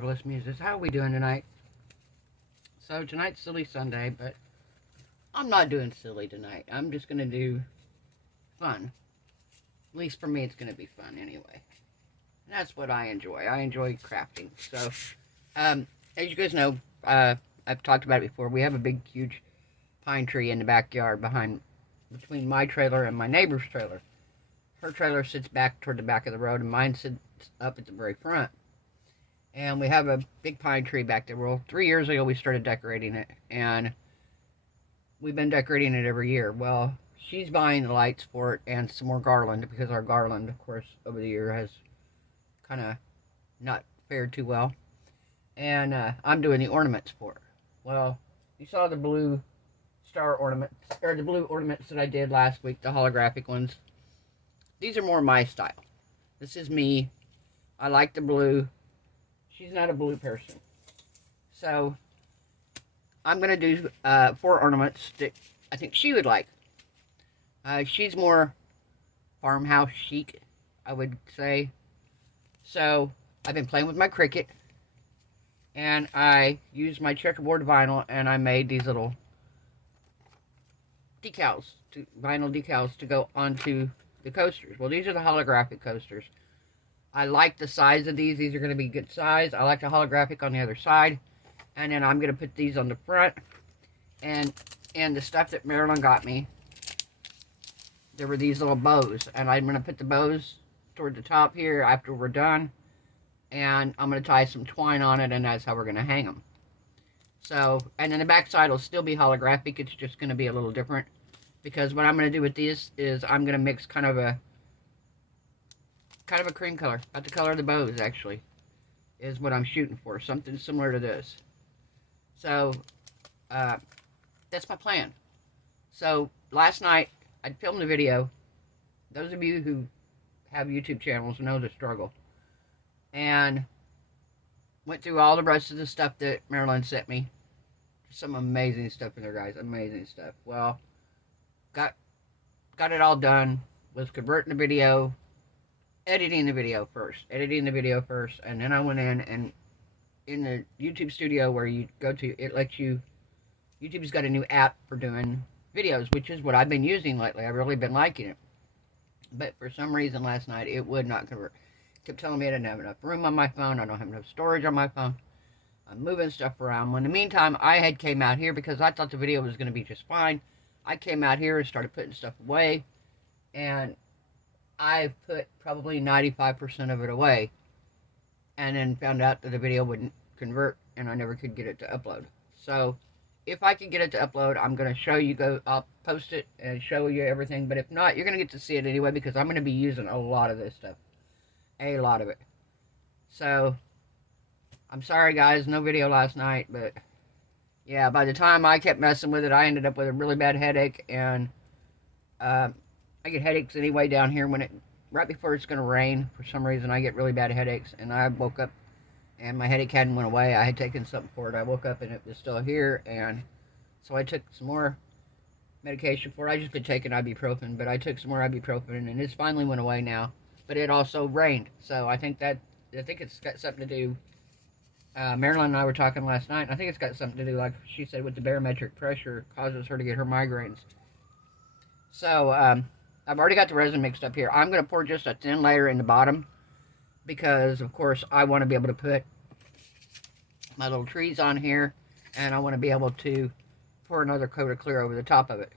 Marvelous Muses. How are we doing tonight? So tonight's Silly Sunday, but I'm not doing silly tonight. I'm just going to do fun. At least for me, it's going to be fun anyway. And that's what I enjoy. I enjoy crafting. So, as you guys know, I've talked about it before. We have a big, huge pine tree in the backyard between my trailer and my neighbor's trailer. Her trailer sits back toward the back of the road, and mine sits up at the very front. And we have a big pine tree back there. Well, 3 years ago, we started decorating it, and we've been decorating it every year. Well, she's buying the lights for it and some more garland, because our garland, of course, over the year has kind of not fared too well. And I'm doing the ornaments for it. Well, you saw the blue star ornaments, or the blue ornaments that I did last week, the holographic ones. These are more my style. This is me. I like the blue. She's not a blue person. So, I'm going to do 4 ornaments that I think she would like. She's more farmhouse chic, I would say. So, I've been playing with my Cricut. And I used my checkerboard vinyl, and I made these little decals, vinyl decals to go onto the coasters. Well, these are the holographic coasters. I like the size of these. These are going to be good size. I like the holographic on the other side. And then I'm going to put these on the front. And the stuff that Marilyn got me, there were these little bows. And I'm going to put the bows toward the top here after we're done. And I'm going to tie some twine on it, and that's how we're going to hang them. So, and then the back side will still be holographic. It's just going to be a little different. Because what I'm going to do with these is I'm going to mix kind of a cream color. About the color of the bows, actually, is what I'm shooting for. Something similar to this. So, that's my plan. So, last night, I filmed a video. Those of you who have YouTube channels know the struggle. And went through all the rest of the stuff that Marilyn sent me. Some amazing stuff in there, guys. Amazing stuff. Well, got it all done. Was converting the video. Editing the video first, and then I went in the YouTube studio where you go to, it lets you, YouTube's got a new app for doing videos, which is what I've been using lately. I've really been liking it. But for some reason last night, it would not convert. It kept telling me I didn't have enough room on my phone, I don't have enough storage on my phone. I'm moving stuff around. Well, in the meantime, I came out here because I thought the video was going to be just fine. I came out here and started putting stuff away, and I put probably 95% of it away, and then found out that the video wouldn't convert, and I never could get it to upload. So, if I can get it to upload, I'm going to show you, I'll post it and show you everything, but if not, you're going to get to see it anyway, because I'm going to be using a lot of this stuff. A lot of it. So, I'm sorry guys, no video last night, but yeah, by the time I kept messing with it, I ended up with a really bad headache, and I get headaches anyway down here right before it's going to rain. For some reason, I get really bad headaches, and I woke up, and my headache hadn't went away. I had taken something for it. I woke up, and it was still here, and so I took some more medication for it. I just been taking ibuprofen, but I took some more ibuprofen, and it's finally went away now. But it also rained, so I think it's got something to do. Marilyn and I were talking last night, and I think it's got something to do, like she said, with the barometric pressure causes her to get her migraines. So, I've already got the resin mixed up here. I'm going to pour just a thin layer in the bottom because, of course, I want to be able to put my little trees on here, and I want to be able to pour another coat of clear over the top of it.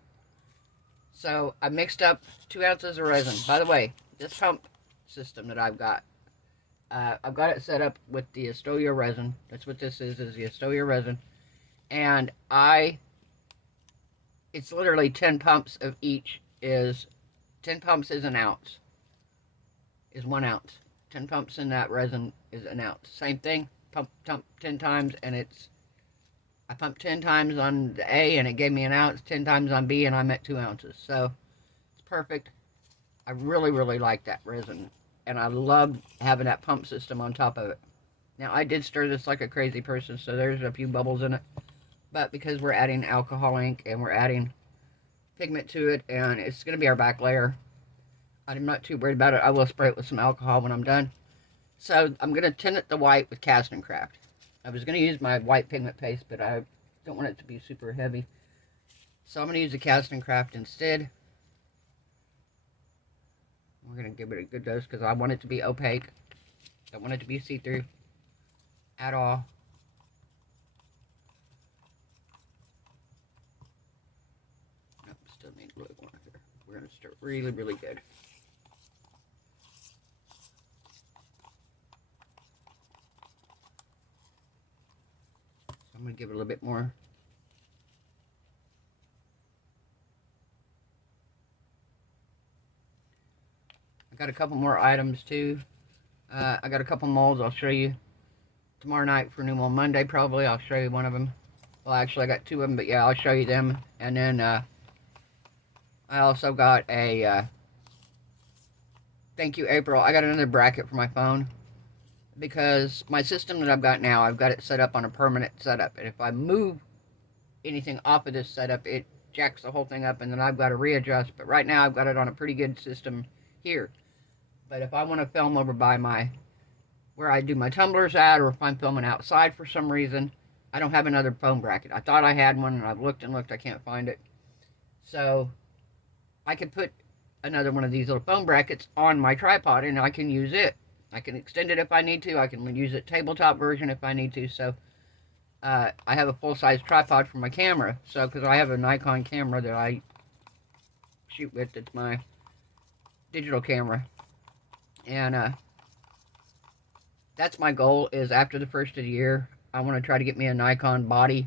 So, I mixed up 2 ounces of resin. By the way, this pump system that I've got it set up with the Astoria resin. That's what this is the Astoria resin. And it's literally 10 pumps of each 10 pumps is an ounce, is 1 ounce. 10 pumps in that resin is an ounce. Same thing, pump 10 times, and I pumped 10 times on the A, and it gave me an ounce, 10 times on B, and I'm at 2 ounces. So, it's perfect. I really, really like that resin, and I love having that pump system on top of it. Now, I did stir this like a crazy person, so there's a few bubbles in it, but because we're adding alcohol ink, and we're adding pigment to it, and it's going to be our back layer, I'm not too worried about it. I will spray it with some alcohol when I'm done. So I'm going to tint it the white with Cast and Craft. I was going to use my white pigment paste, but I don't want it to be super heavy. So I'm going to use the Cast and Craft instead. We're going to give it a good dose because I want it to be opaque. Don't want it to be see-through at all. Nope, still need a little more here. We're going to start really, really good. So I'm going to give it a little bit more. I got a couple more items too. I got a couple molds I'll show you tomorrow night for New Mold Monday probably. I'll show you one of them. Well, actually I got two of them, but yeah, I'll show you them. And then I also got a thank you, April. I got another bracket for my phone because my system that I've got now, I've got it set up on a permanent setup. And if I move anything off of this setup, it jacks the whole thing up and then I've got to readjust. But right now I've got it on a pretty good system here. But if I want to film over by where I do my tumblers at, or if I'm filming outside for some reason, I don't have another phone bracket. I thought I had one, and I've looked and looked, I can't find it. So I could put another one of these little phone brackets on my tripod, and I can use it. I can extend it if I need to. I can use it tabletop version if I need to. So I have a full-size tripod for my camera. So because I have a Nikon camera that I shoot with, it's my digital camera. And that's my goal, is after the first of the year, I want to try to get me a Nikon body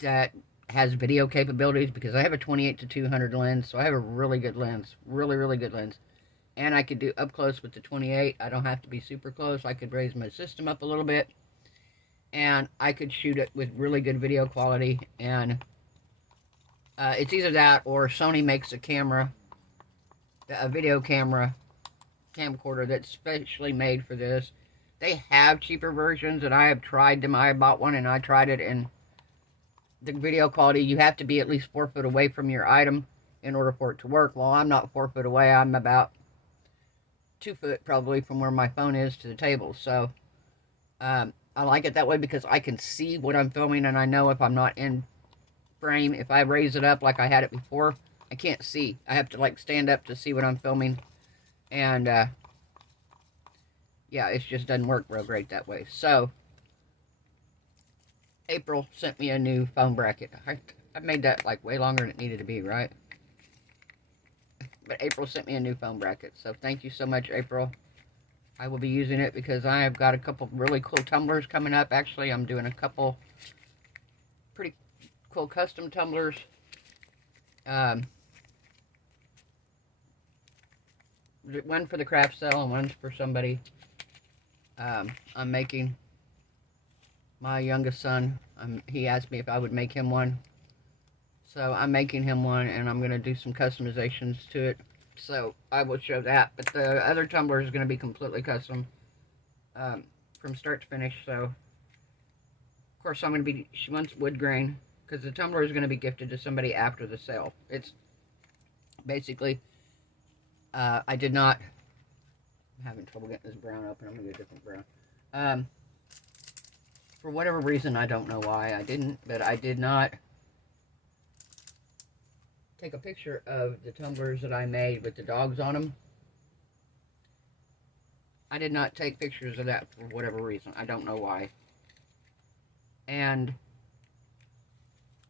that has video capabilities, because I have a 28-200 lens, so I have a really good lens, really, really good lens. And I could do up close with the 28. I don't have to be super close. I could raise my system up a little bit, and I could shoot it with really good video quality. And it's either that or Sony makes a camera, a video camera, camcorder that's specially made for this. They have cheaper versions, and I have tried them. I bought one and I tried it, and the video quality, you have to be at least 4 foot away from your item in order for it to work. Well, I'm not 4 foot away. I'm about 2 foot probably from where my phone is to the table. So I like it that way because I can see what I'm filming, and I know if I'm not in frame. If I raise it up like I had it before, I can't see. I have to like stand up to see what I'm filming. And, yeah, it just doesn't work real great that way. So, April sent me a new phone bracket. I made that, like, way longer than it needed to be, right? But April sent me a new phone bracket. So, thank you so much, April. I will be using it because I have got a couple really cool tumblers coming up. Actually, I'm doing a couple pretty cool custom tumblers. One for the craft sale and one's for somebody. I'm making my youngest son. He asked me if I would make him one. So I'm making him one, and I'm going to do some customizations to it. So I will show that. But the other tumbler is going to be completely custom from start to finish. So, of course, I'm going to be... She wants wood grain because the tumbler is going to be gifted to somebody after the sale. It's basically... I did not... I'm having trouble getting this brown up, and I'm going to get a different brown. For whatever reason, I don't know why I didn't, but I did not take a picture of the tumblers that I made with the dogs on them. I did not take pictures of that for whatever reason. I don't know why. And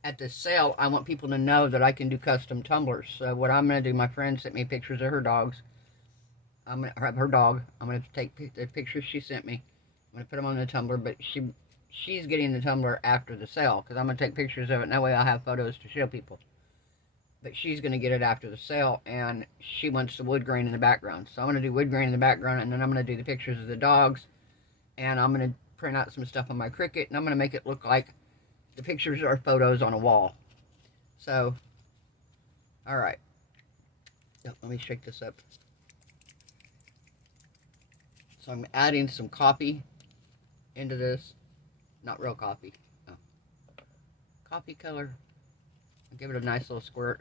at the sale, I want people to know that I can do custom tumblers. So what I'm going to do, my friend sent me pictures of her dogs. Her dog. I'm going to take the pictures she sent me. I'm going to put them on the tumbler, but she's getting the tumbler after the sale because I'm going to take pictures of it, and that way I'll have photos to show people. But she's going to get it after the sale, and she wants the wood grain in the background. So I'm going to do wood grain in the background, and then I'm going to do the pictures of the dogs, and I'm going to print out some stuff on my Cricut, and I'm going to make it look like the pictures are photos on a wall. So, alright. Let me shake this up. So I'm adding some coffee into this. Not real coffee. No. Coffee color. I'll give it a nice little squirt.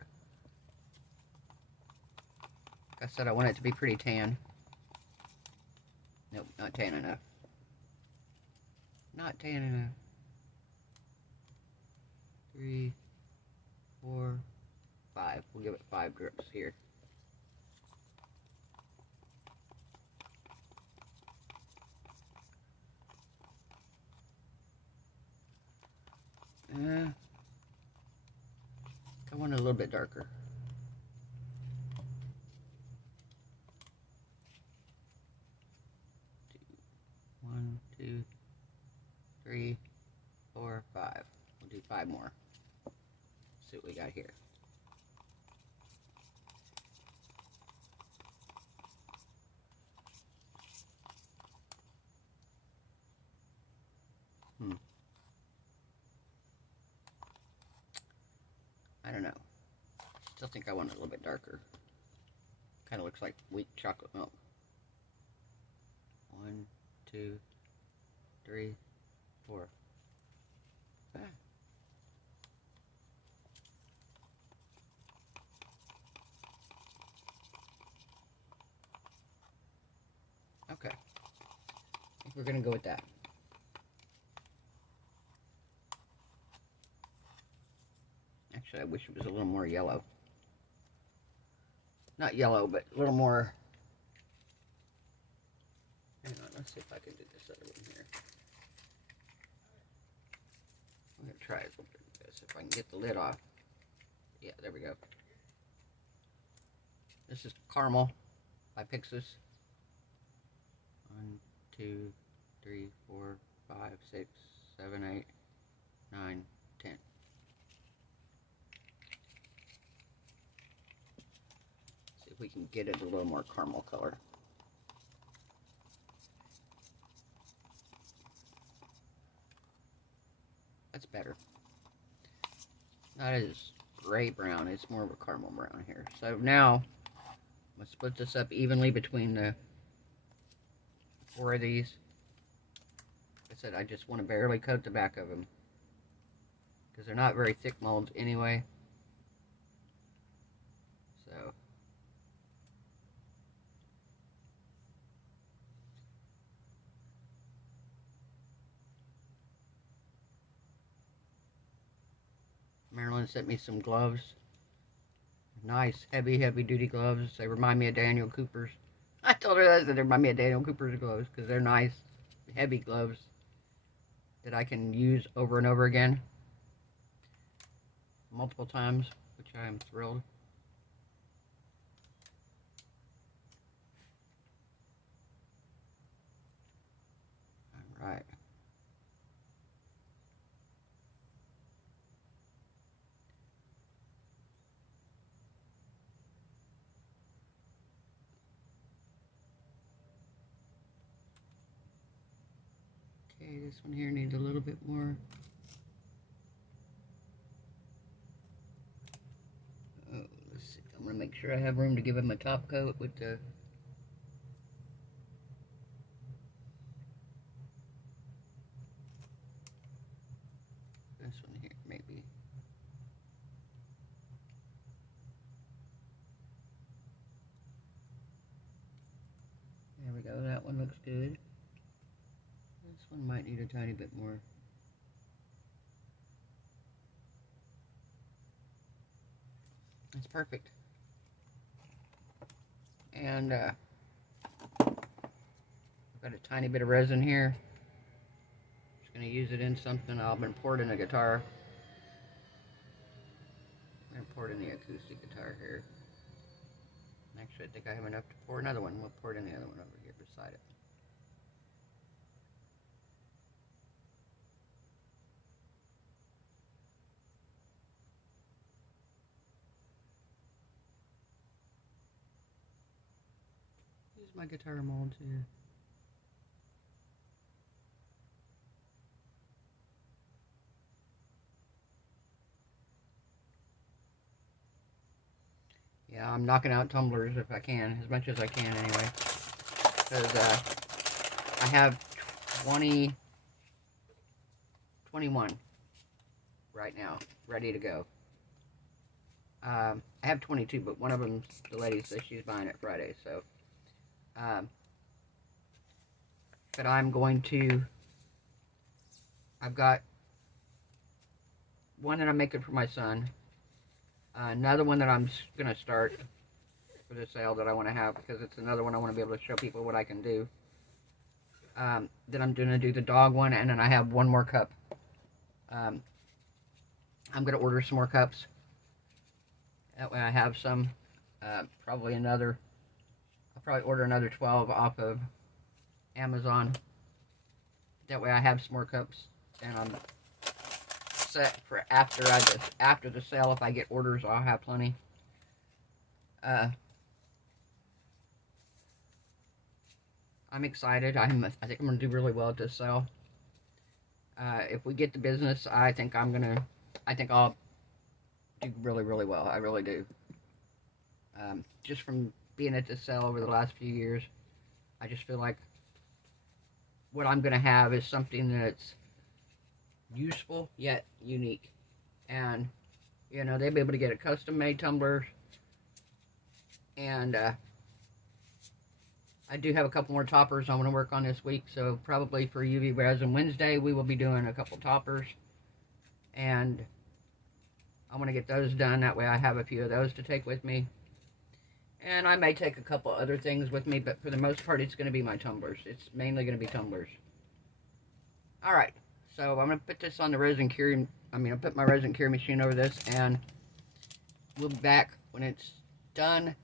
Like I said, I want it to be pretty tan. Nope, not tan enough. Not tan enough. 3, 4, 5. We'll give it 5 drips here. I want it a little bit darker. 1, 2, 3, 4, 5. We'll do 5 more. See what we got here. I don't know. Still think I want it a little bit darker. Kind of looks like weak chocolate milk. 1, 2, 3, 4. Okay. I think we're gonna go with that. Actually, I wish it was a little more yellow. Not yellow, but a little more. Hang on, let's see if I can do this other one here. I'm gonna try it with this if I can get the lid off. Yeah, there we go. This is Caramel by Pixis. 1, 2, 3, 4, 5, 6, 7, 8, 9, 10. See if we can get it a little more caramel color. That's better. Not as gray brown, it's more of a caramel brown here. So now, I'm going to split this up evenly between the 4 of these. Like I said, I just want to barely coat the back of them, because they're not very thick molds anyway. So, Marilyn sent me some gloves. Nice, heavy duty gloves. They remind me of Daniel Cooper's. I told her that they remind me of Daniel Cooper's gloves, because they're nice, heavy gloves that I can use over and over again, multiple times, which I am thrilled. All right. Okay, this one here needs a little bit more. Oh, let's see. I'm going to make sure I have room to give him a top coat with the... this one here, maybe. There we go, that one looks good. This one might need a tiny bit more. That's perfect. And I've got a tiny bit of resin here. Just going to use it in something. I've been poured in a guitar. I'm going to pour it in the acoustic guitar here. Actually, I think I have enough to pour another one. We'll pour it in the other one over here beside it. Use my guitar molds here. Yeah, I'm knocking out tumblers if I can, as much as I can anyway. Because I have 21 right now, ready to go. I have 22, but one of them, the lady says she's buying it Friday, so but I'm going to, I've got one that I'm making for my son, another one that I'm going to start for the sale that I want to have, because it's another one I want to be able to show people what I can do. Then I'm going to do the dog one, and then I have one more cup. I'm going to order some more cups. That way I have some, probably another, I'll probably order another 12 off of Amazon. That way I have some more cups, and I'm set for after the sale. If I get orders, I'll have plenty. I'm excited. I think I'm going to do really well at this sale. If we get the business, I think I'll do really, really well. I really do. Just from being at this sale over the last few years, I just feel like what I'm going to have is something that's useful yet unique. And, you know, they'll be able to get a custom-made tumbler. And I do have a couple more toppers I want to work on this week. So probably for UV Resin Wednesday, we will be doing a couple toppers. And I want to get those done. That way I have a few of those to take with me. And I may take a couple other things with me, but for the most part, it's going to be my tumblers. It's mainly going to be tumblers. Alright, so I'm going to put this on the resin curing, I'll put my resin curing machine over this, and we'll be back when it's done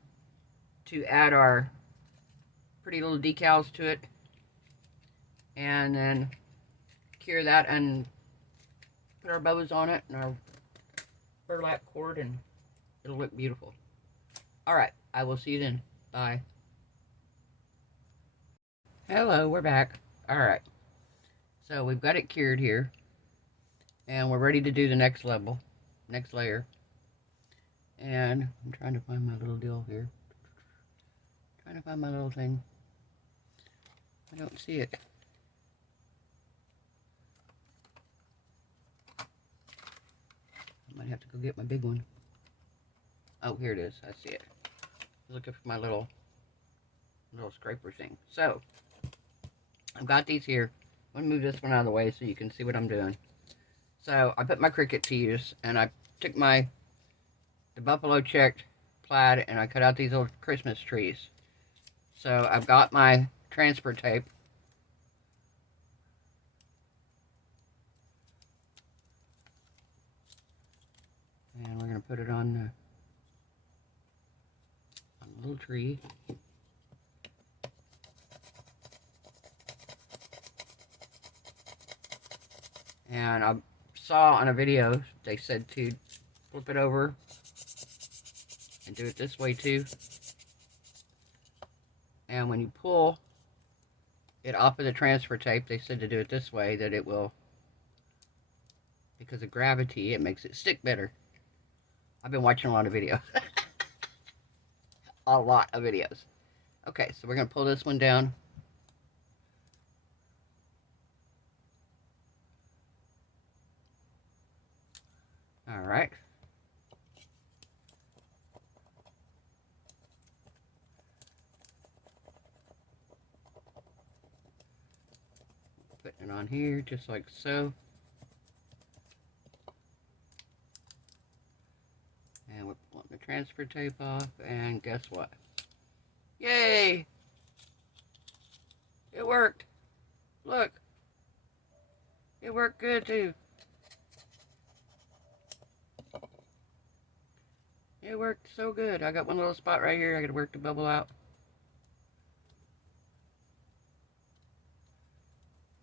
to add our pretty little decals to it. And then cure that and put our bows on it and our burlap cord, and it'll look beautiful. Alright, I will see you then. Bye. Hello, we're back. Alright. So we've got it cured here. And we're ready to do the next level. Next layer. And I'm trying to find my little deal here. Trying to find my little thing. I don't see it. I might have to go get my big one. Oh, here it is. I see it. Looking for my little scraper thing. So, I've got these here. I'm going to move this one out of the way so you can see what I'm doing. So, I put my cricut to use, and I took the buffalo checked plaid, and I cut out these little Christmas trees. So, I've got my transfer tape. And we're going to put it on the little tree. And I saw on a video, they said to flip it over and do it this way too. And when you pull it off of the transfer tape, they said to do it this way, that it will, because of gravity, it makes it stick better. I've been watching a lot of videos. A lot of videos. Okay, so we're going to pull this one down. Alright. Putting it on here, just like so. And we're pulling the transfer tape off, and guess what? Yay! It worked! Look! It worked good too. It worked so good. I got one little spot right here I gotta work the bubble out.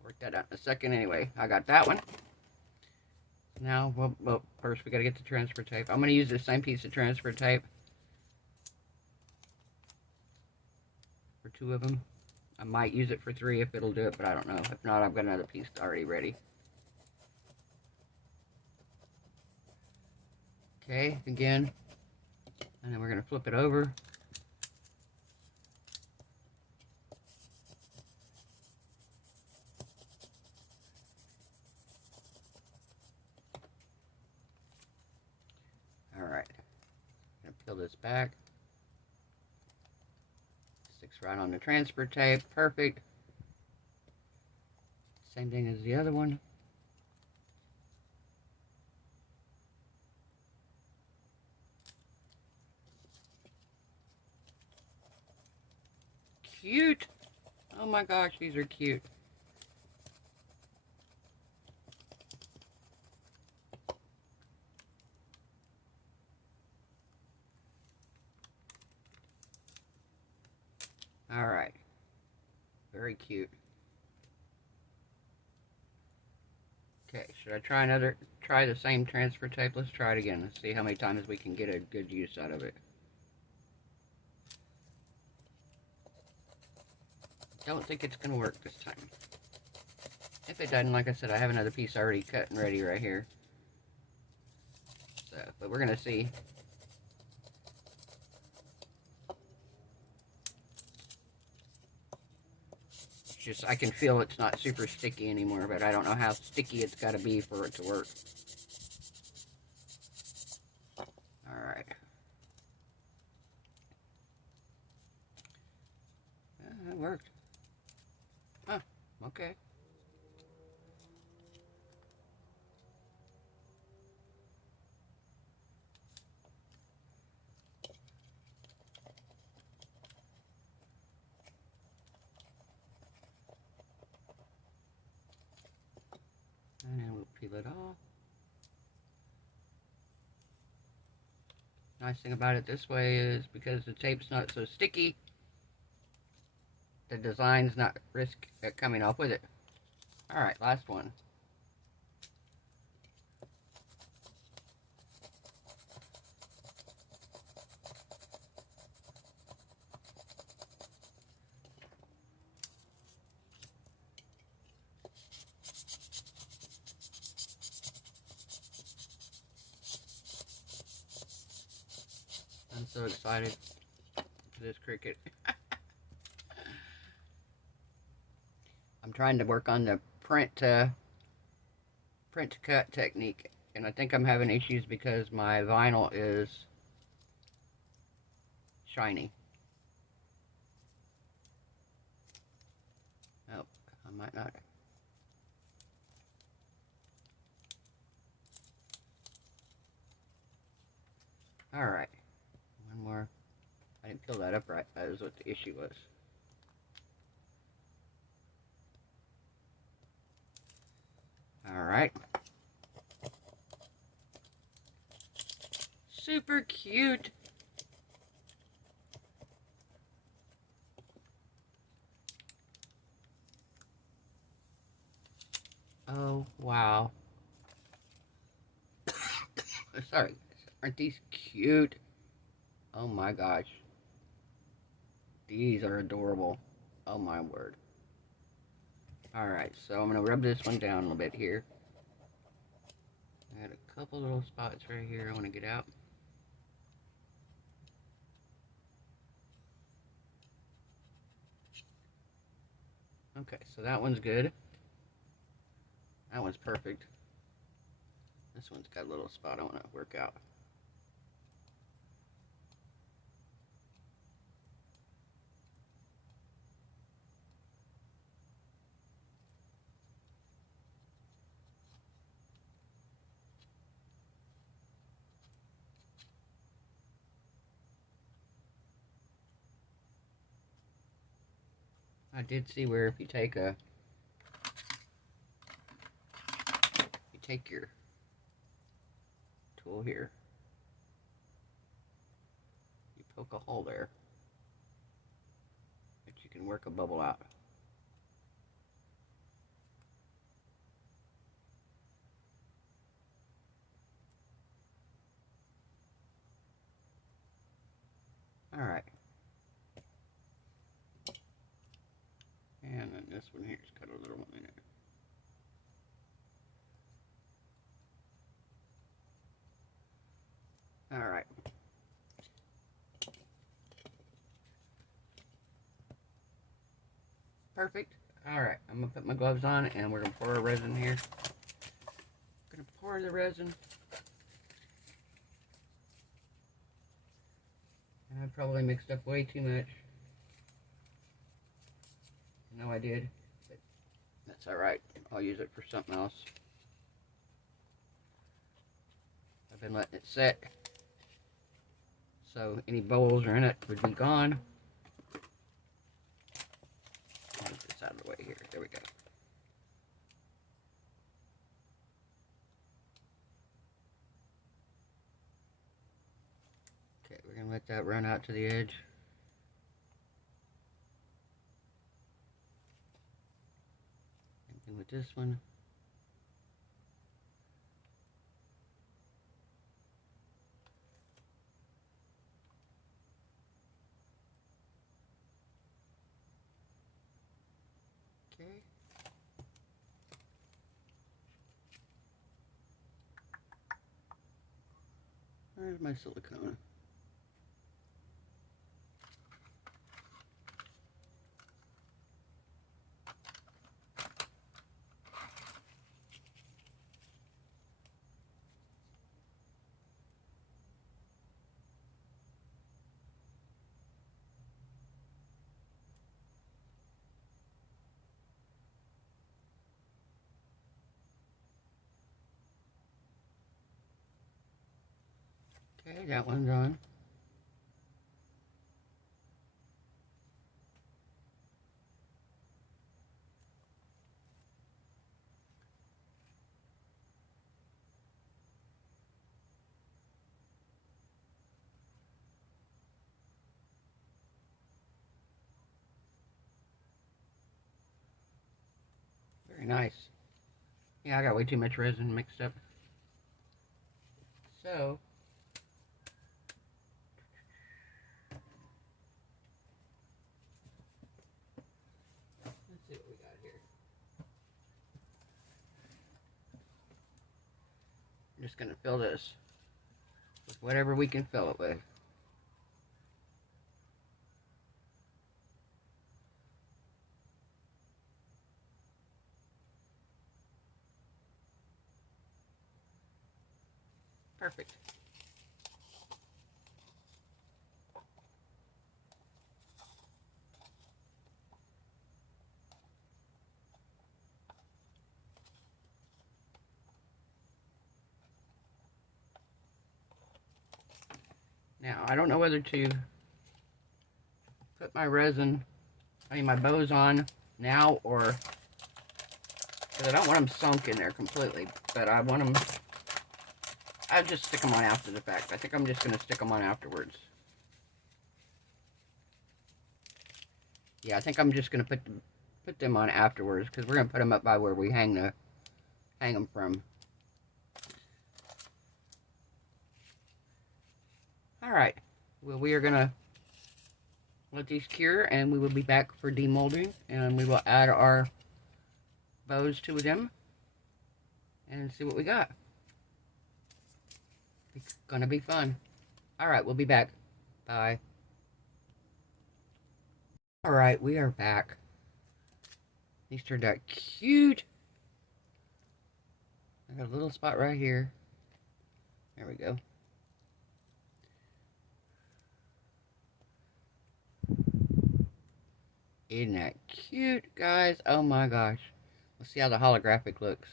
Work that out in a second anyway. I got that one. Now, well, first we gotta get the transfer tape. I'm gonna use the same piece of transfer tape for 2 of them. I might use it for 3 if it'll do it, but I don't know. If not, I've got another piece already ready. Okay, again, and then we're gonna flip it over. Alright, gonna peel this back. Sticks right on the transfer tape, perfect. Same thing as the other one. Cute. Oh my gosh, these are cute. All right. Very cute. Okay, should I try the same transfer tape? Let's try it again. Let's see how many times we can get a good use out of it. Don't think it's gonna work this time. If it doesn't, like I said, I have another piece already cut and ready right here. So, but we're gonna see. Just, I can feel it's not super sticky anymore, but I don't know how sticky it's got to be for it to work. Alright. That worked. Huh, okay. And then we'll peel it off. Nice thing about it this way is because the tape's not so sticky, the design's not risk coming off with it. Alright, last one. I'm so excited for this Cricut. I'm trying to work on the print to cut technique, and I think I'm having issues because my vinyl is shiny. Oh, I might not. Alright. One more. I didn't peel that up right. That was what the issue was. Alright. Super cute. Oh, wow. Sorry. Aren't these cute? Oh my gosh. These are adorable. Oh my word. Alright, so I'm going to rub this one down a little bit here. I got a couple little spots right here I want to get out. Okay, so that one's good. That one's perfect. This one's got a little spot I want to work out. I did see where if you take your tool here, you poke a hole there, that you can work a bubble out. Alright. And then this one here's got a little one in it. Alright. Perfect. Alright, I'm going to put my gloves on and we're going to pour a resin here. I'm going to pour the resin. And I probably mixed up way too much. I know I did, but that's alright. I'll use it for something else. I've been letting it set, so any bubbles are in it would be gone. Move this out of the way here. There we go. Okay, we're gonna let that run out to the edge. Same thing with this one. Okay. Where's my silicone? Okay, that one's on. Very nice. Yeah, I got way too much resin mixed up. So, let's see what we got here. I'm just going to fill this with whatever we can fill it with. Perfect. Now, I don't know whether to put my my bows on now, or, because I don't want them sunk in there completely, but I want them, I'll just stick them on after the fact. I think I'm just going to stick them on afterwards. Yeah, I think I'm just going to put them on afterwards, because we're going to put them up by where we hang them from. Alright, well, we are going to let these cure, and we will be back for demolding, and we will add our bows to them and see what we got. It's gonna be fun. Alright, we'll be back. Bye. Alright, we are back. These turned out cute. I got a little spot right here. There we go. Isn't that cute, guys? Oh my gosh. Let's see how the holographic looks.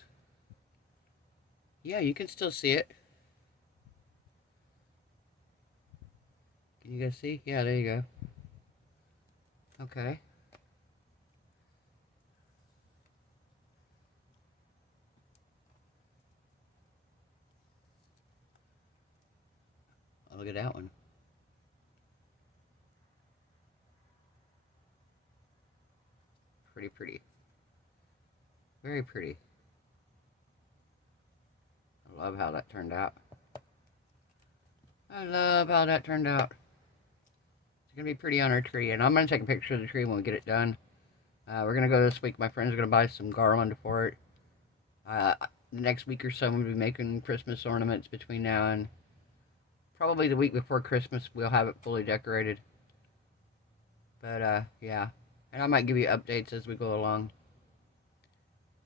Yeah, you can still see it. Can you guys see? Yeah, there you go. Okay. Oh, look at that one. Pretty pretty. Very pretty. I love how that turned out. I love how that turned out. It's going to be pretty on our tree. And I'm going to take a picture of the tree when we get it done. We're going to go this week. My friend's going to buy some garland for it. The next week or so, I'm going to be making Christmas ornaments between now and probably the week before Christmas. We'll have it fully decorated. But, yeah. And I might give you updates as we go along.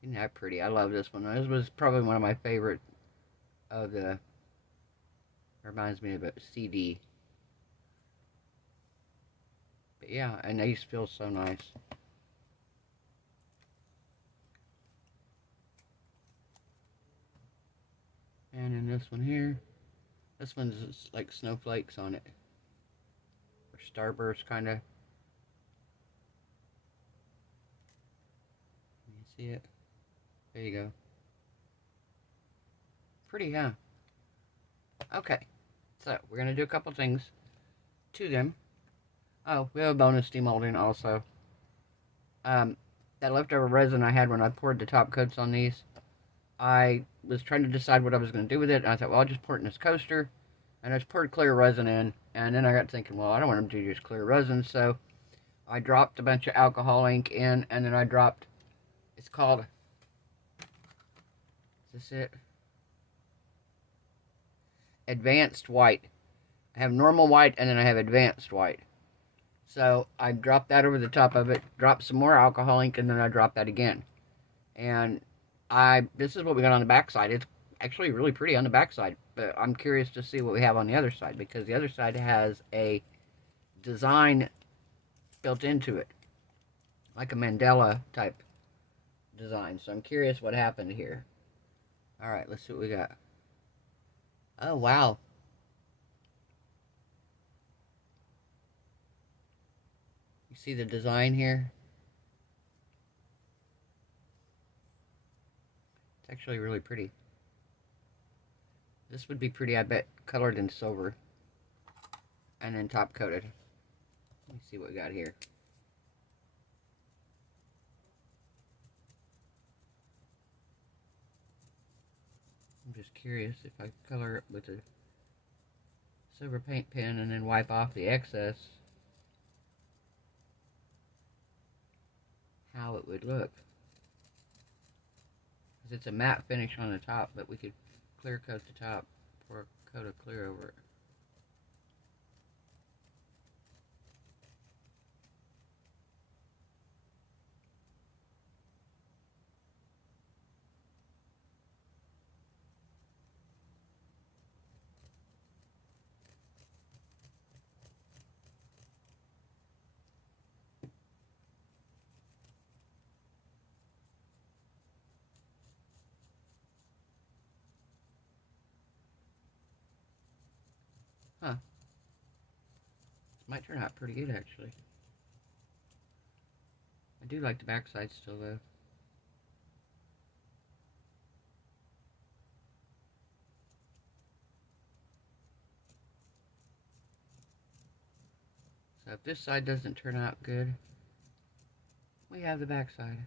Isn't that pretty? I love this one. This was probably one of my favorite of the... Reminds me of a CD. But yeah, and these feel so nice. And then this one here. This one's like snowflakes on it. Or starburst, kind of. You see it? There you go. Pretty, huh? Okay. So, we're going to do a couple things to them. Oh, we have a bonus demolding also. That leftover resin I had when I poured the top coats on these, I was trying to decide what I was going to do with it, and I thought, well, I'll just pour it in this coaster, and I just poured clear resin in, and then I got thinking, well, I don't want them to use clear resin, so I dropped a bunch of alcohol ink in, and then I dropped, it's called, is this it? Advanced white. I have normal white, and then I have advanced white. So I dropped that over the top of it, dropped some more alcohol ink, and then I dropped that again. And this is what we got on the back side. It's actually really pretty on the back side, but I'm curious to see what we have on the other side, because the other side has a design built into it, like a mandala type design. So I'm curious what happened here. Alright, let's see what we got. Oh, wow. You see the design here? It's actually really pretty. This would be pretty, I bet, colored in silver. And then top coated. Let me see what we got here. I'm just curious if I color it with a silver paint pen and then wipe off the excess, how it would look. Because it's a matte finish on the top, but we could clear coat the top, pour a coat of clear over it. Huh. This might turn out pretty good, actually. I do like the backside still, though. So if this side doesn't turn out good, we have the backside.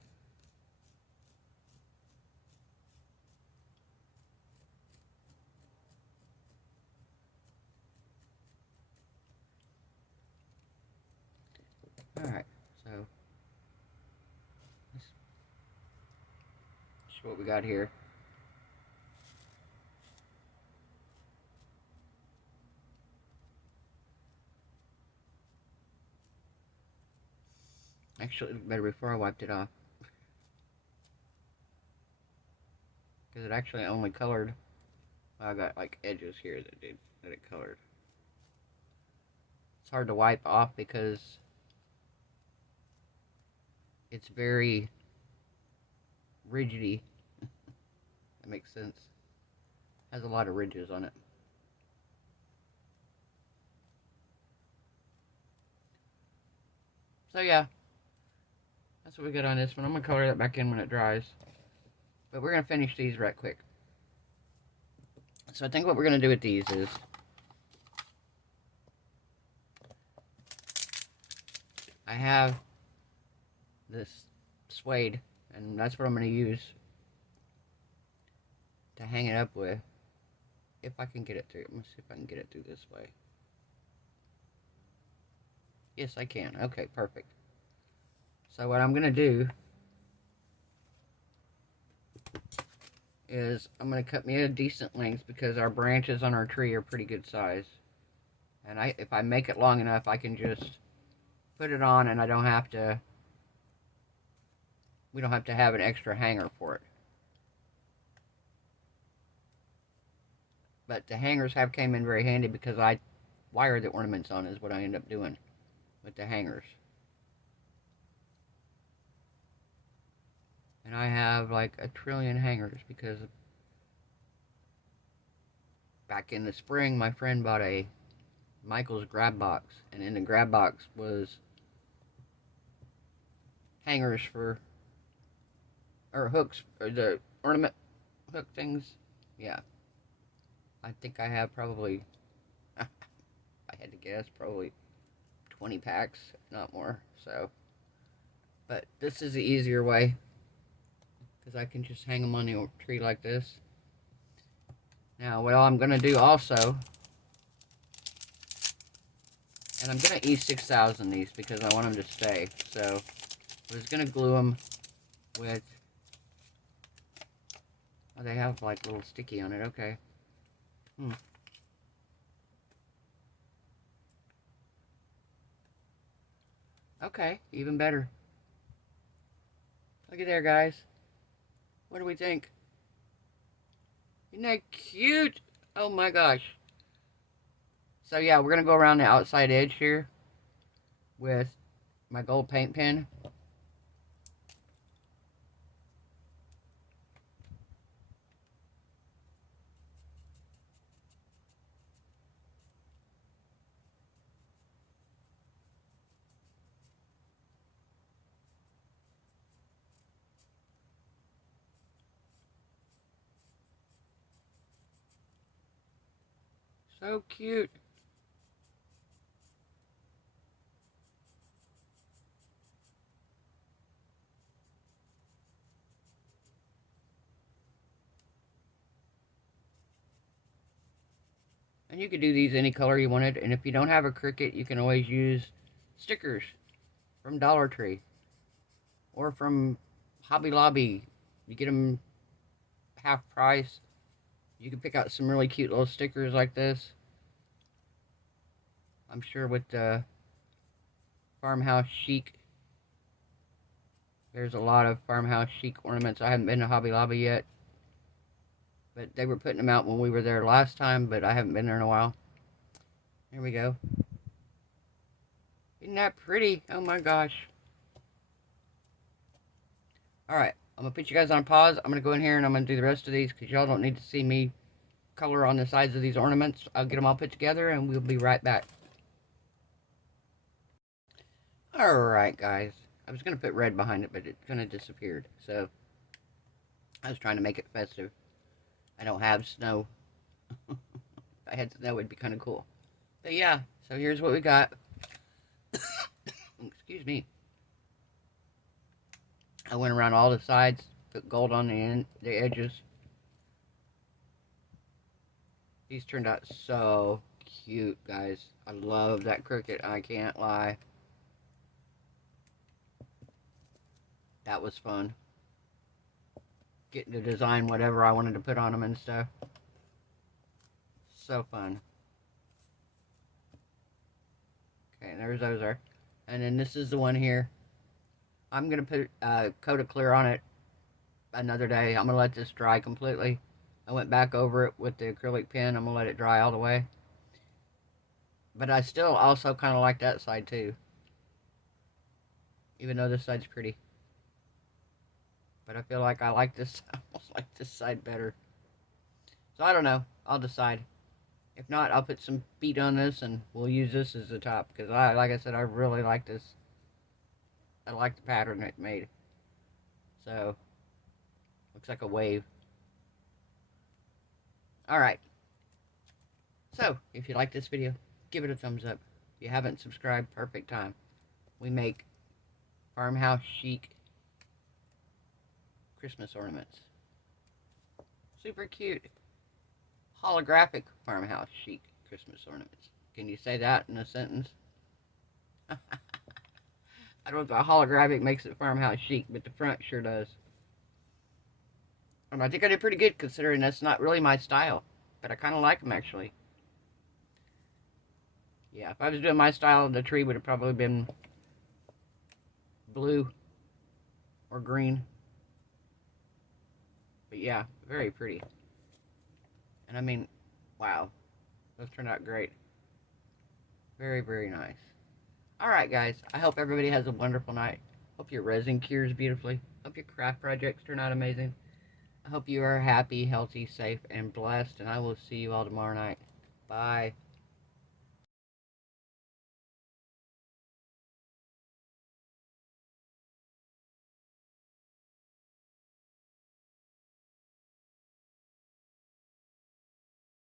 Alright, so let's see what we got here. Actually, it looked better before I wiped it off. Because it actually only colored, well, I got like edges here that it colored. It's hard to wipe off because it's very rigidy. That makes sense. Has a lot of ridges on it. So yeah, that's what we got on this one. I'm going to color that back in when it dries. But we're going to finish these right quick. So I think what we're going to do with these is, I have this suede, and that's what I'm going to use to hang it up with. If I can get it through. Let's see if I can get it through this way. Yes, I can. Okay, perfect. So what I'm going to do is I'm going to cut me a decent length, because our branches on our tree are pretty good size. And if I make it long enough, I can just put it on, and I don't have to, we don't have to have an extra hanger for it. But the hangers have came in very handy, because I wire the ornaments on is what I end up doing with the hangers. And I have like a trillion hangers, because back in the spring, my friend bought a Michael's grab box, and in the grab box was hangers for, or hooks, or the ornament hook things. Yeah, I think I have probably, I had to guess, probably 20 packs, not more. So, but this is the easier way, because I can just hang them on the tree like this. Now, what I'm going to do also, and I'm going to E6000 these because I want them to stay. So, I was going to glue them with, oh, they have like a little sticky on it. Okay. Okay, even better. Look at there, guys. What do we think? Isn't that cute? Oh my gosh. So yeah, we're going to go around the outside edge here with my gold paint pen. So cute. And you could do these any color you wanted. And if you don't have a Cricut, you can always use stickers from Dollar Tree or from Hobby Lobby. You get them half price. You can pick out some really cute little stickers like this. I'm sure with the Farmhouse Chic, there's a lot of Farmhouse Chic ornaments. I haven't been to Hobby Lobby yet, but they were putting them out when we were there last time, but I haven't been there in a while. There we go. Isn't that pretty? Oh my gosh. Alright, I'm going to put you guys on pause. I'm going to go in here and I'm going to do the rest of these because y'all don't need to see me color on the sides of these ornaments. I'll get them all put together and we'll be right back. Alright, guys. I was going to put red behind it, but it kind of disappeared. So, I was trying to make it festive. I don't have snow. If I had snow, it'd be kind of cool. But yeah, so here's what we got. Excuse me. I went around all the sides, put gold on the edges. These turned out so cute, guys. I love that Cricut, I can't lie. That was fun. Getting to design whatever I wanted to put on them and stuff. So fun. Okay, there's those are. And then this is the one here. I'm going to put a coat of clear on it another day. I'm going to let this dry completely. I went back over it with the acrylic pen. I'm going to let it dry all the way. But I still also kind of like that side too. Even though this side's pretty. But I feel like I like this, I almost like this side better. So I don't know. I'll decide. If not, I'll put some feet on this and we'll use this as the top. Because like I said, I really like this. I like the pattern it made. So, looks like a wave. Alright. So, if you like this video, give it a thumbs up. If you haven't subscribed, perfect time. We make Farmhouse Chic Christmas ornaments. Super cute. Holographic Farmhouse Chic Christmas ornaments. Can you say that in a sentence? I don't know if the holographic makes it Farmhouse Chic, but the front sure does. And I think I did pretty good considering that's not really my style. But I kind of like them actually. Yeah, if I was doing my style, the tree would have probably been blue or green. But yeah, very pretty. And I mean, wow. Those turned out great. Very, very nice. Alright guys, I hope everybody has a wonderful night. Hope your resin cures beautifully. Hope your craft projects turn out amazing. hope you are happy, healthy, safe, and blessed. And I will see you all tomorrow night. Bye.